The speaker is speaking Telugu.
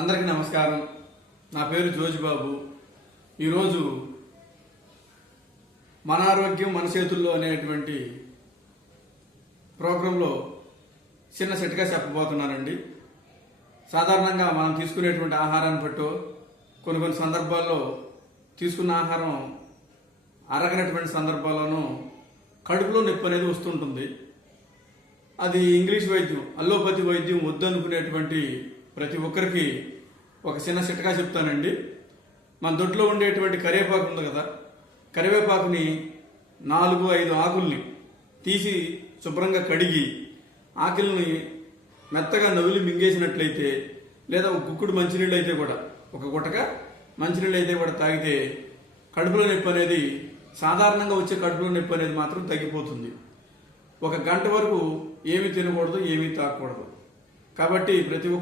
అందరికీ నమస్కారం. నా పేరు జోజిబాబు. ఈరోజు మన ఆరోగ్యం మన చేతుల్లో అనేటువంటి ప్రోగ్రాంలో చిన్న సెట్గా చెప్పబోతున్నానండి. సాధారణంగా మనం తీసుకునేటువంటి ఆహారాన్ని బట్టో కొన్ని సందర్భాల్లో తీసుకున్న ఆహారం అరగనటువంటి సందర్భాల్లోనూ కడుపులో నొప్పి అనేది వస్తుంటుంది. అది ఇంగ్లీష్ వైద్యం, అల్లోపతి వైద్యం వద్దనుకునేటువంటి ప్రతి ఒక్కరికి ఒక చిన్న చిట్కా చెప్తానండి. మన దొడ్లో ఉండేటువంటి కరివేపాకు ఉంది కదా, కరివేపాకుని 4-5 ఆకుల్ని తీసి శుభ్రంగా కడిగి ఆకుల్ని మెత్తగా నవిలి మింగేసినట్లయితే, లేదా ఒక గుక్కుడు మంచినీళ్ళు అయితే కూడా, ఒక గుటక మంచినీళ్ళు అయితే కూడా తాగితే కడుపులో నొప్పి అనేది, సాధారణంగా వచ్చే కడుపులో నొప్పి అనేది మాత్రం తగ్గిపోతుంది. 1 గంట వరకు ఏమీ తినకూడదు, ఏమీ తాగకూడదు. కాబట్టి ప్రతి ఒక్క